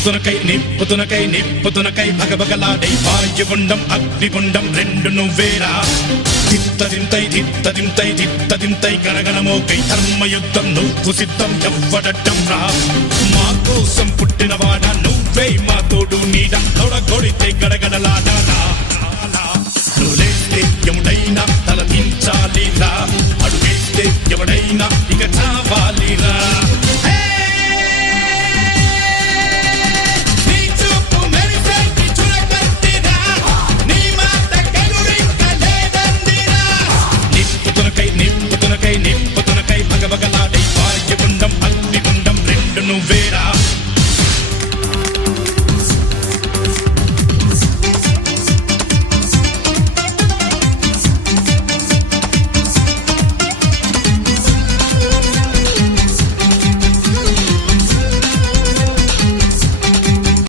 నిప్పుతునకై భగభగలాడై వాయుగుండం అగ్నిగుండం రెండు నువ్వేరా తిత్తదింతై గణగణమోకై ధర్మయుద్ధం నువ్వు సిద్ధం ఎవ్వడట్టం రా మా కోసం పుట్టినవాడా నువ్వే మా తోడు నీడ తొడగొడితే గడగడలాడారా